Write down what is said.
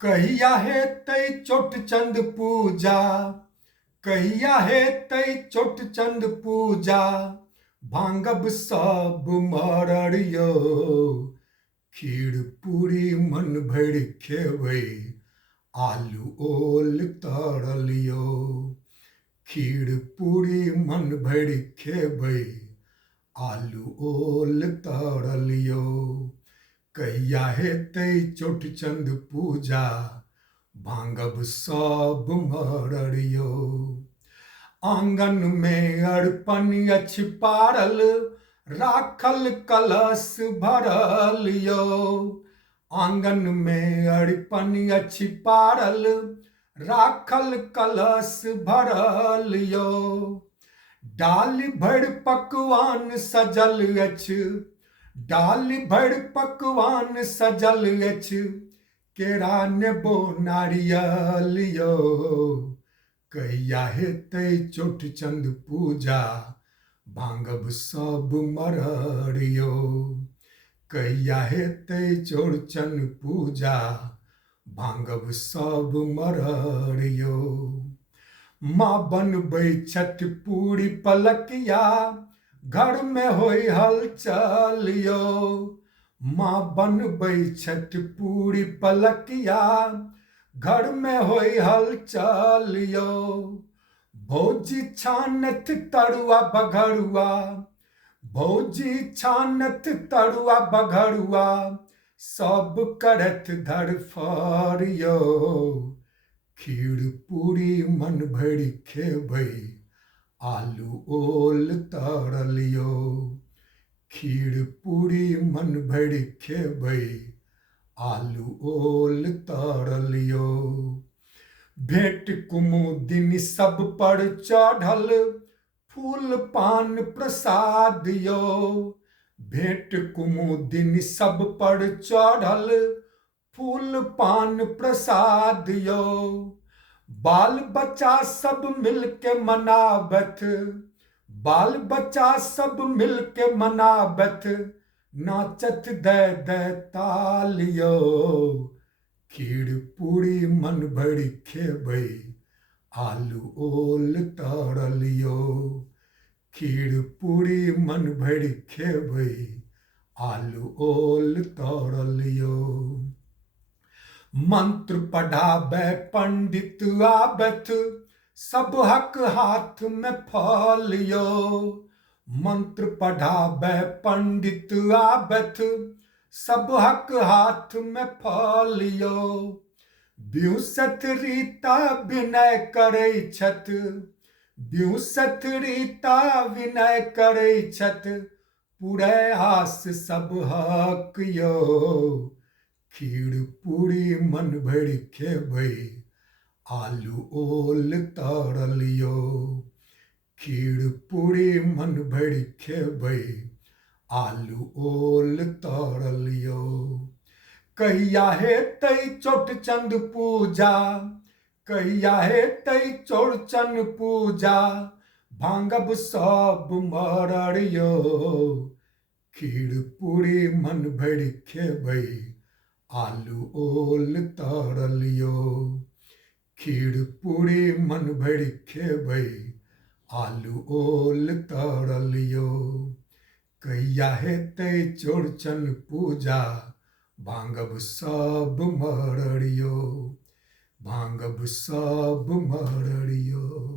कहिया हेतै चोटचंद पूजा, कहिया हेतै चोटचंद पूजा, भांगब सब मरड़ यौ। खीर पूरी मन भरि खेबै, आलू ओल तरल यौ। खीर पूरी मन भरि खेबै, आलू ओल तरल यौ। कहिया हेतै चोटचंद पूजा, भांगब सब मरड़ यौ। आंगन में अरपन अछि पारल, राखल कलश भरल यौ। आंगन में अरपन अछि पारल, राखल कलश भरल यौ। डाली भरि पकवान सजल अछि, डाली भरि पकवान सजल अछि, केरा नेबो नारियल यौ। कहिया हेतै चोटचंद पूजा, भांगब सब मरड़ यौ। कहिया हेतै चोटचंद पूजा, भांगब सब मरड़ यौ। माँ बनबै छठ पूरी पलकिया, घर में होय हलचल यौ। माँ बनबै छठ पूरी पलकिया, घर में होय हलचल यौ। भौजी छानथ तरुआ बघरुआ, भौजी छानथ तरुआ बघरुआ, सब करथ धरफड़ यौ। खीर पूरी मन भरि खेबै, आलू ओल तरल यौ। खीर पूरी मन भरि खेबै, आलू ओल तरल यौ। भेंट कुमुदिनी सब पर चढ़ल, फूल पान प्रसाद यौ। भेंट कुमुदिनी सब पर चढ़ल, फूल पान प्रसाद यौ। बाल बच्चा सब मिलके मनाबथ, बाल बच्चा सब मिलके मनाबथ, नाचत दै ताल यौ। खीर पूरी मन भरि खेबै, आलू ओल तरल यौ। खीर पूरी मन भरि खेबै, आलू ओल तरल यौ। मंत्र पढ़ाबै पंडित आबथ, सबहक हाथ में फल यौ। मंत्र पढ़ाबै पंडित आबथ, सबहक हाथ में फल यौ। बिहुसथ रीता विनय करै छथ, बिहुसथ रीता विनय करै छथ, पुरै आस सबहक यौ। खीर पूरी मन भरि खेबै, आलू ओल तरल यौ। खीर पूरी मन भरि खेबै, आलू ओल तरल यौ। कहिया हेतै चोटचंद पूजा, कहिया हेतै चोटचंद पूजा, भांगब सब मरड़ यौ। खीर पूरी मन भरि खेबै, आलू ओल तरल यौ। खीर पूरी मन भरि खेबै, आलू ओल तरल यौ। कहिया हेतै चोटचंद पूजा, भांगब सब मरड़ यौ। भांगब सब मरड़ यौ।